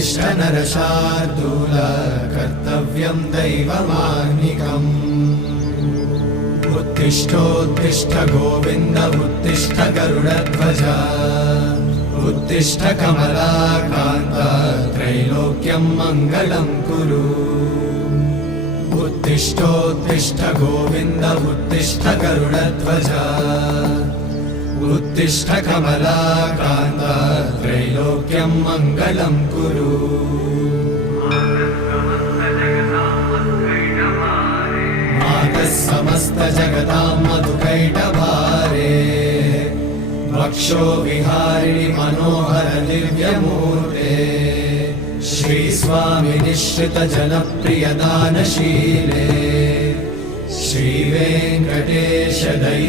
उत्तिष्ठ नरशार्दूल कर्तव्यं दैवमाह्निकम् उत्तिष्ठोत्तिष्ठ गोविन्द उत्तिष्ठ गरुडध्वज उत्तिष्ठ कमलाकान्त त्रैलोक्यं मङ्गलं कुरु उत्तिष्ठोत्तिष्ठ गोविन्द उत्तिष्ठ गरुडध्वज उत्तिष्ठ कमलाकान्त त्रैलोक्यं मङ्गलं कुरु मातः समस्त जगतां मधुकैटभारे वक्षो विहारिणि मनोहर दिव्यमूर्ते श्रीस्वामि निश्रित जनप्रिय दानशीले श्रीवेङ्कटेश दैत्य